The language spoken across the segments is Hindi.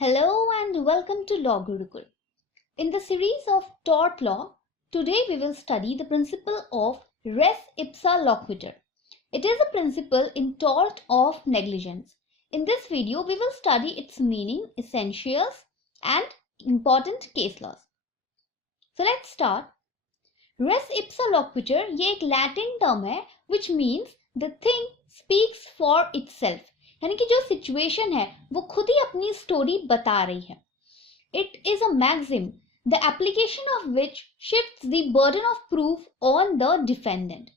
Hello and welcome to Law Gurukul. In the series of tort law, today we will study the principle of res ipsa loquitur. It is a principle in tort of negligence. In this video, we will study its meaning, essentials and important case laws. So let's start. Res ipsa loquitur ये एक Latin term है which means the thing speaks for itself. यानी कि जो सिचुएशन है वो खुद ही अपनी स्टोरी बता रही है. It is a maxim the application of which shifts the burden of proof on the defendant.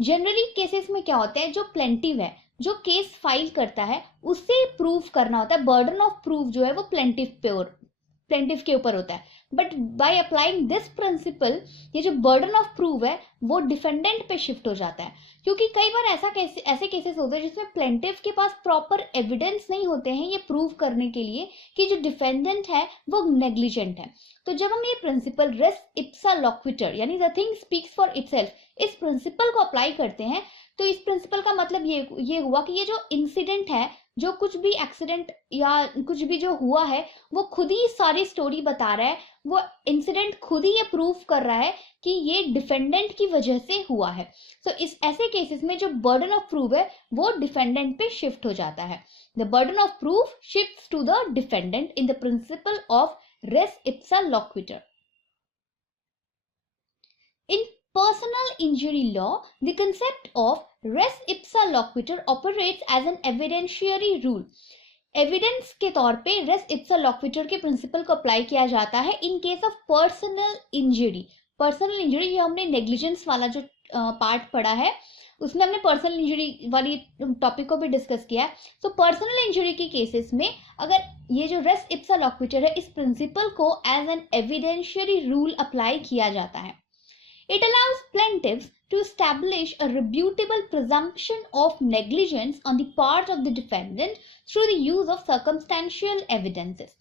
Generally cases में क्या होता है, जो प्लेंटिव है, जो केस फाइल करता है, उससे प्रूफ करना होता है. बर्डन ऑफ प्रूफ जो है वो प्लेंटिव के ऊपर होता है. But by applying this principle ये जो बर्डन ऑफ प्रूफ है वो डिफेंडेंट पे शिफ्ट हो जाता है. क्योंकि कई बार ऐसे केसेस होते हैं जिसमें प्लेंटिव के पास प्रॉपर एविडेंस नहीं होते हैं ये प्रूव करने के लिए कि जो डिफेंडेंट है वो नेग्लिजेंट है. तो जब हम ये प्रिंसिपल रेस इप्सा लॉक्विटर यानी the thing speaks for itself, इस प्रिंसिपल को अप्लाई करते हैं, तो इस प्रिंसिपल का मतलब ये हुआ कि ये जो इंसिडेंट है, जो कुछ भी एक्सीडेंट या कुछ भी जो हुआ है वो खुद ही सारी स्टोरी बता रहा है. वो इंसिडेंट खुद ही ये प्रूफ कर रहा है कि ये डिफेंडेंट की वजह से हुआ है. तो इस ऐसे केसेस में जो बर्डन ऑफ प्रूफ है वो डिफेंडेंट पे शिफ्ट हो जाता है. The burden of proof shifts to the defendant in the principle of res ipsa loquitur. In personal injury law, the concept of res ipsa loquitur operates as an evidentiary rule. Evidence के तौर पे रेस इप्सा लॉक्विटर के प्रिंसिपल को अप्लाई किया जाता है in case of personal injury. Personal injury जो हमने नेग्लिजेंस वाला जो पार्ट पढ़ा है उसमें हमने पर्सनल इंजरी वाली टॉपिक को भी डिस्कस किया है. तो पर्सनल इंजरी के केसेस में अगर ये जो रेस इप्सा लॉक्विटर है इस प्रिंसिपल को as an evidentiary rule apply किया जाता है. It allows plaintiffs to establish a rebutable presumption of negligence on the part of the defendant through the use of circumstantial evidences.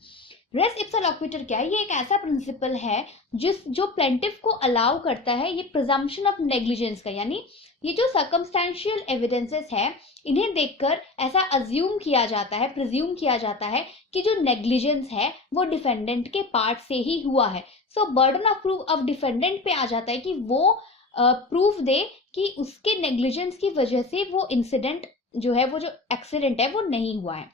Res ipsa loquitur क्या है? ये एक ऐसा प्रिंसिपल है जो प्लेंटिफ को अलाउ करता है ये प्रिजम्पशन ऑफ नेग्लिजेंस का, यानी ये जो सर्कमस्टेंशियल एविडेंसेस है इन्हें देखकर ऐसा अज्यूम किया जाता है, प्रिज्यूम किया जाता है कि जो नेग्लिजेंस है वो डिफेंडेंट के पार्ट से ही हुआ है. So burden of proof of defendant पे आ जाता है कि वो प्रूफ दे कि उसके नेग्लिजेंस की वजह से वो इंसिडेंट जो है, वो जो एक्सीडेंट है वो नहीं हुआ है.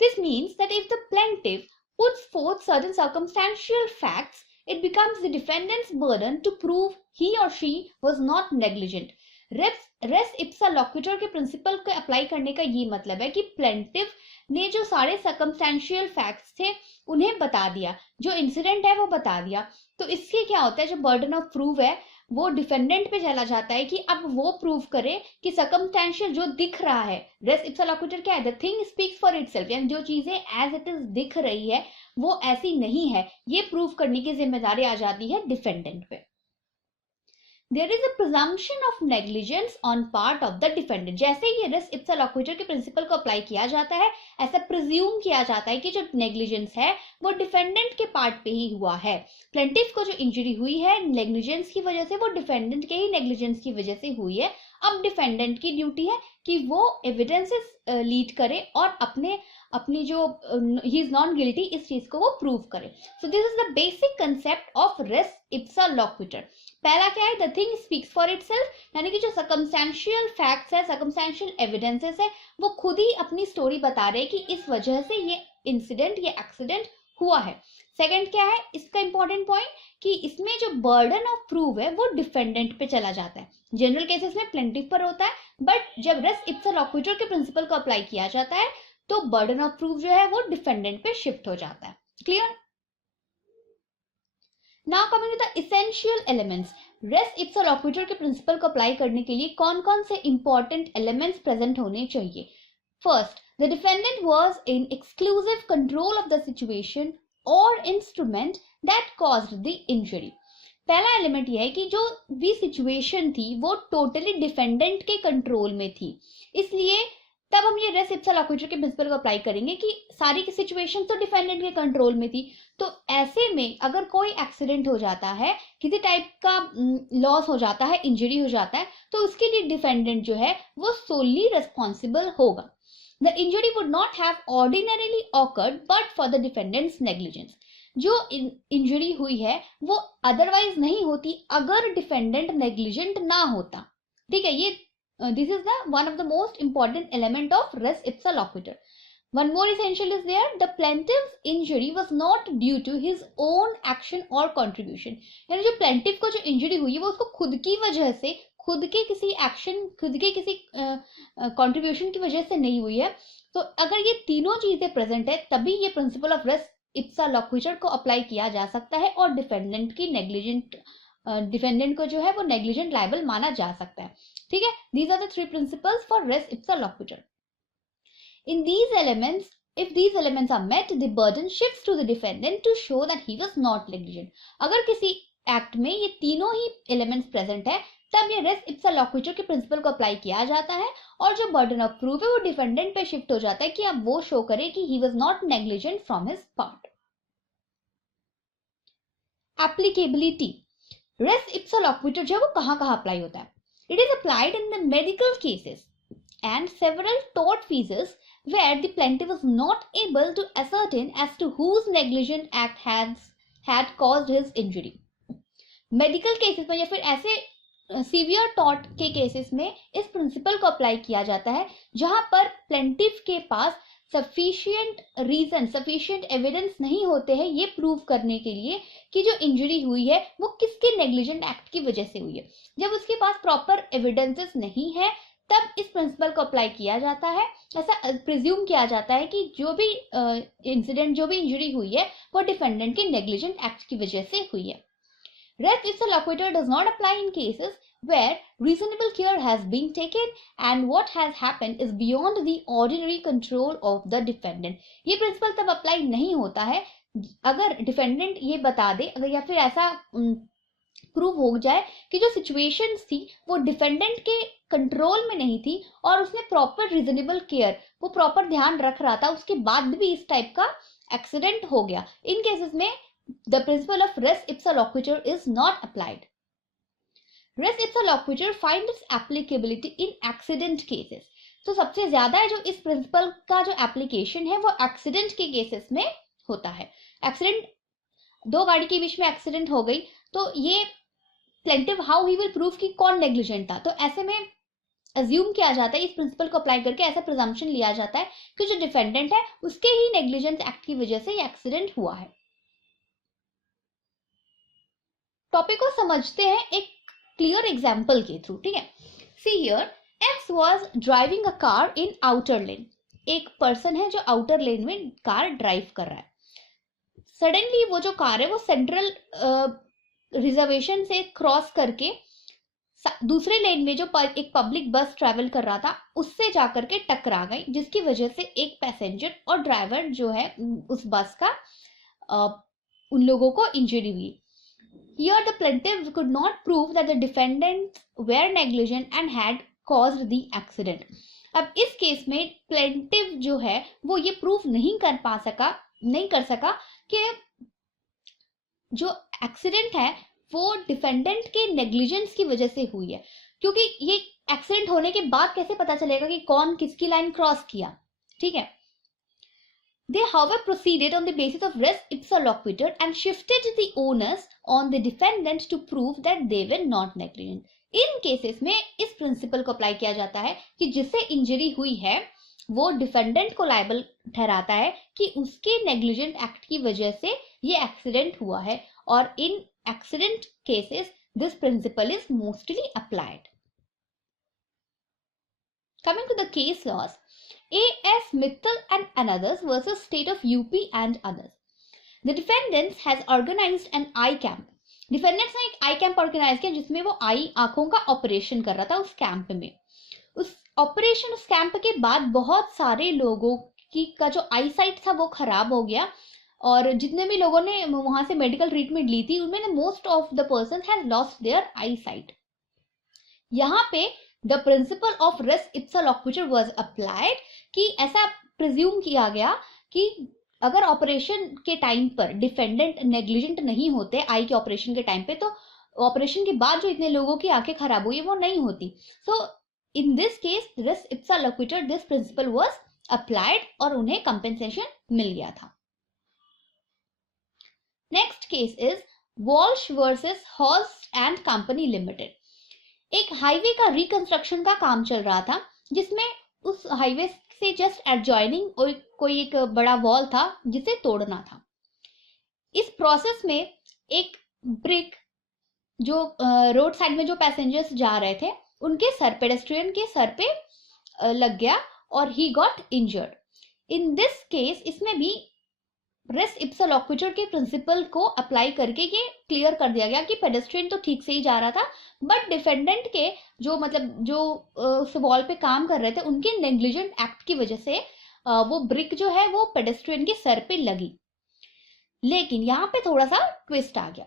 This means that if the plaintiff puts forth certain circumstantial facts, it becomes the defendant's burden to prove he or she was not negligent. Res ipsa loquitur के प्रिंसिपल को अप्लाई करने का ये मतलब है कि प्लेंटिफ ने जो सारे सर्कमस्टेंशियल फैक्ट्स थे उन्हें बता दिया, जो इंसिडेंट है वो बता दिया. तो इससे क्या होता है, जो बर्डन ऑफ प्रूफ है वो डिफेंडेंट पे चला जाता है कि अब वो प्रूव करे कि सर्कमस्टेंशियल जो दिख रहा है. रेस इप्सा लॉक्विटर क्या है? The thing speaks for itself, यानी जो चीजें एज इट इज दिख रही है वो ऐसी नहीं है, ये प्रूव करने की जिम्मेदारी आ जाती है डिफेंडेंट पे. There is a presumption of negligence on part of the defendant. जैसे ये रेस इप्सा लॉक्विटर के प्रिंसिपल को अप्लाई किया जाता है ऐसा प्रिज्यूम किया जाता है कि जो नेग्लिजेंस है वो डिफेंडेंट के पार्ट पे ही हुआ है. प्लेंटिफ को जो इंजरी हुई है नेग्लिजेंस की वजह से वो डिफेंडेंट के ही नेग्लिजेंस की वजह से हुई है. अब डिफेंडेंट की ड्यूटी है कि वो एविडेंसेस लीड करे और अपनी जो ही इज नॉन गिल्टी इस चीज को वो प्रूव करे. So this is the basic concept of res ipsa loquitur. पहला क्या है? The thing speaks for itself, यानी कि जो सर्कमस्टेंशियल फैक्ट्स है, सर्कमस्टेंशियल एविडेंसेस है वो खुद ही अपनी स्टोरी बता रहे हैं कि इस वजह से ये इंसिडेंट, ये एक्सीडेंट हुआ है. सेकंड क्या है इसका इंपॉर्टेंट पॉइंट, कि इसमें जो बर्डन ऑफ प्रूफ है वो डिफेंडेंट पे चला जाता है. जनरल केसेस में प्लेंटिफ पर होता है, बट जब रेस इप्सा लॉक्विटर के प्रिंसिपल को अप्लाई किया जाता है तो बर्डन ऑफ प्रूफ जो है वो डिफेंडेंट पे शिफ्ट हो जाता है. Clear? Now coming to the essential elements. Res ipsa loquitur के प्रिंसिपल को अप्लाई करने के लिए कौन कौन से इंपॉर्टेंट एलिमेंट्स प्रेजेंट होने चाहिए. First, the defendant was in exclusive control of the situation और instrument that caused the injury. पहला एलिमेंट यह है कि जो भी सिचुएशन थी वो टोटली डिफेंडेंट के कंट्रोल में थी, इसलिए तब हम ये रेस इप्सा लॉक्विटर के प्रिंसिपल को अप्लाई करेंगे कि सारी की सिचुएशन तो डिफेंडेंट के कंट्रोल में थी, तो ऐसे में अगर कोई एक्सीडेंट हो जाता है, किसी टाइप का लॉस हो जाता है, इंजरी हो जाता है, तो उसके लिए डिफेंडेंट जो है वो सोली रिस्पॉन्सिबल होगा. The injury would not have ordinarily occurred but for the defendant's negligence. जो इंजरी हुई है वो अदरवाइज नहीं होती अगर डिफेंडेंट नेग्लिजेंट ना होता. ठीक है, ये this is the one of the most important element of res ipsa loquitur. One more essential is there, the plaintiff's injury was not due to his own action or contribution. यानी जो प्लेंटिफ को जो इंजरी हुई है वो उसको खुद की वजह से, खुद के किसी एक्शन, खुद के किसी कंट्रीब्यूशन की वजह से नहीं हुई है. तो अगर ये तीनों चीजें प्रेजेंट है तभी ये प्रिंसिपल ऑफ रेस इप्सा लॉक्विटर को अप्लाई किया जा सकता है और डिफेंडेंट की नेग्लिजेंट, डिफेंडेंट को जो है वो नेग्लिजेंट लायबल माना जा सकता है. ठीक है, these are the three principles for res ipsa loquitur. In these elements, if these elements are met, the burden shifts to the defendant to show that he was not negligent. अगर किसी एक्ट में ये तीनों ही एलिमेंट्स प्रेजेंट है तब ये रेस इप्सा लॉक्विटर के प्रिंसिपल को अप्लाई किया जाता है और जो बर्डन ऑफ प्रूफ है वो डिफेंडेंट पे शिफ्ट हो जाता है कि अब वो शो करे कि he was not negligent from his part. Applicability. Res ipsa loquitur जो है वो कहाँ अप्लाई होता है? It is applied in the medical cases and several tort fees where the plaintiff was not able to ascertain as to whose negligent act had caused his injury. Medical cases में या फिर ऐसे सीवियर टॉर्ट के केसेस में इस प्रिंसिपल को अप्लाई किया जाता है जहां पर प्लेंटिफ के पास सफिशिएंट रीजन, सफिशिएंट एविडेंस नहीं होते हैं ये प्रूव करने के लिए कि जो इंजरी हुई है वो किसके नेग्लिजेंट एक्ट की वजह से हुई है. जब उसके पास प्रॉपर एविडेंसेस नहीं है तब इस प्रिंसिपल को अप्लाई किया जाता है. ऐसा प्रिज्यूम किया जाता है कि जो भी इंसिडेंट, जो भी इंजरी हुई है वो डिफेंडेंट के नेग्लिजेंट एक्ट की वजह से हुई है. Res ipsa loquitur does not apply in cases where reasonable care has been taken and what has happened is beyond the ordinary control of the defendant. ये प्रिंसिपल तब अप्लाई नहीं होता है अगर डिफेंडेंट ये बता दे, अगर या फिर ऐसा प्रूव हो जाए कि जो सिचुएशंस थी वो डिफेंडेंट के कंट्रोल में नहीं थी और उसने प्रॉपर रीजनेबल केयर, वो प्रॉपर ध्यान रख रहा था, उसके बाद भी इस टाइप का एक्सीडेंट हो गया. इन केसेस में the principle of res ipsa loquitur is not applied. Res ipsa loquitur find its applicability in accident cases. तो सबसे ज्यादा है जो इस प्रिंसिपल का जो एप्लीकेशन है वो एक्सीडेंट के केसेस में होता है. एक्सीडेंट, दो गाड़ी के बीच में एक्सीडेंट हो गई तो ये plaintiff how he will prove कि कौन नेग्लिजेंट था. तो ऐसे में अज्यूम किया जाता है, इस प्रिंसिपल को अप्लाई करके ऐसा प्रिजम्पशन लिया जाता है कि जो डिफेंडेंट है उसके ही नेग्लिजेंस एक्ट की वजह से ये एक्सीडेंट हुआ है. टॉपिक को समझते हैं एक क्लियर एग्जाम्पल के थ्रू. ठीक है, see here X was driving a car in outer lane. एक पर्सन है जो आउटर लेन में कार ड्राइव कर रहा है. सडनली वो जो कार है वो सेंट्रल रिजर्वेशन से क्रॉस करके दूसरे लेन में जो एक पब्लिक बस ट्रैवल कर रहा था उससे जाकर के टकरा गई, जिसकी वजह से एक पैसेंजर और ड्राइवर जो है उस बस का उन लोगों को इंजरी हुई. Here the plaintiff could not prove that the defendants were negligent and had caused the accident. अब इस केस में प्लेंटिव जो है वो ये प्रूफ नहीं कर सका कि जो एक्सीडेंट है वो डिफेंडेंट के नेग्लिजेंस की वजह से हुई है, क्योंकि ये एक्सीडेंट होने के बाद कैसे पता चलेगा कि कौन किसकी लाइन क्रॉस किया. ठीक है, they however proceeded on the basis of res ipsa loquitur and shifted the onus on the defendant to prove that they were not negligent. In cases में इस प्रिंसिपल को अप्लाई किया जाता है कि जिससे इंजरी हुई है वो डिफेंडेंट को लायबल ठहराता है कि उसके नेग्लिजेंट एक्ट की वजह से ये एक्सीडेंट हुआ है, और इन accident cases this principle is mostly applied. Coming to the case laws, A.S. Mittal and others versus State of UP and others. The defendants has organized an eye camp. Defendants ने एक आई कैंप ऑर्गेनाइज किया जिसमें वो आंखों का ऑपरेशन कर रहा था. उस कैंप में, उस कैंप के बाद बहुत सारे लोगों का जो आई साइट था वो खराब हो गया, और जितने भी लोगों ने वहां से मेडिकल ट्रीटमेंट ली थी उनमें most of the person has lost their eye sight. यहाँ पे the principle of res ipsa loquitur was applied, कि ऐसा प्रिज्यूम किया गया कि अगर ऑपरेशन के टाइम पर डिफेंडेंट नेग्लिजेंट नहीं होते, आई के ऑपरेशन के टाइम पे, तो ऑपरेशन के बाद जो इतने लोगों की आंखें खराब हुई वो नहीं होती. So in this case res ipsa loquitur this principle was applied और उन्हें कंपेंसेशन मिल गया था. Next case is Walsh versus Horst and company limited. एक हाईवे का रिकंस्ट्रक्शन का काम चल रहा था, जिसमें उस हाईवे से जस्ट एडजॉइनिंग कोई एक बड़ा वॉल था जिसे तोड़ना था. इस प्रोसेस में एक ब्रिक जो रोड साइड में जो पैसेंजर्स जा रहे थे उनके सर, पेडेस्ट्रियन के सर पे लग गया और he got injured. In this case इसमें भी रेस इप्सा लॉक्विटर के प्रिंसिपल को अप्लाई करके ये क्लियर कर दिया गया कि पेडेस्ट्रियन तो ठीक से ही जा रहा था, बट डिफेंडेंट के जो उस वॉल पे काम कर रहे थे उनके नेग्लिजेंट एक्ट की वजह से वो ब्रिक जो है वो पेडेस्ट्रियन के सर पे लगी. लेकिन यहाँ पे थोड़ा सा ट्विस्ट आ गया.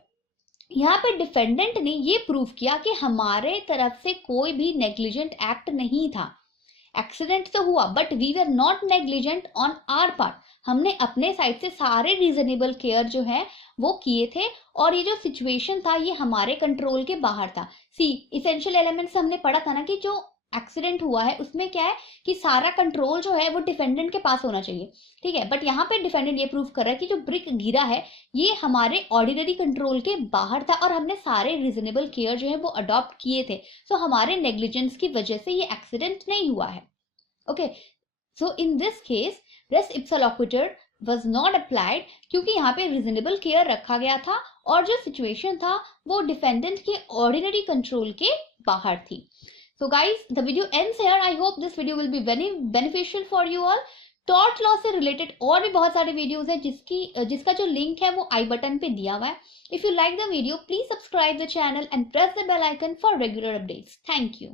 यहाँ पे डिफेंडेंट ने ये प्रूव किया कि हमारे तरफ से कोई भी नेग्लिजेंट एक्ट नहीं था. एक्सीडेंट तो हुआ but we were not negligent on our part. हमने अपने साइड से सारे रीजनेबल केयर जो है वो किए थे और ये जो सिचुएशन था ये हमारे कंट्रोल के बाहर था. सी इसेंशियल एलिमेंट्स हमने पढ़ा था ना कि जो एक्सीडेंट हुआ है उसमें क्या है कि सारा कंट्रोल जो है वो डिफेंडेंट के पास होना चाहिए, ठीक है. बट यहाँ पे डिफेंडेंट ये प्रूव कर रहा है कि जो ब्रिक गिरा है ये हमारे ऑर्डिनरी कंट्रोल के बाहर था और हमने सारे रीजनेबल केयर जो है वो अडॉप्ट किए थे. सो हमारे नेग्लिजेंस की वजह से ये एक्सीडेंट नहीं हुआ है. Okay, so in this case res ipsa loquitur was not applied क्योंकि यहाँ पे रीजनेबल केयर रखा गया था और जो सिचुएशन था वो डिफेंडेंट के ऑर्डिनरी कंट्रोल के बाहर थी. So guys, the video ends here. I hope this video will be very beneficial for you all. Tort law से रिलेटेड और भी बहुत सारे वीडियोस हैं जिसका जो लिंक है वो आई बटन पे दिया हुआ है. If you like the video please subscribe the channel and press the bell icon for regular updates. Thank you.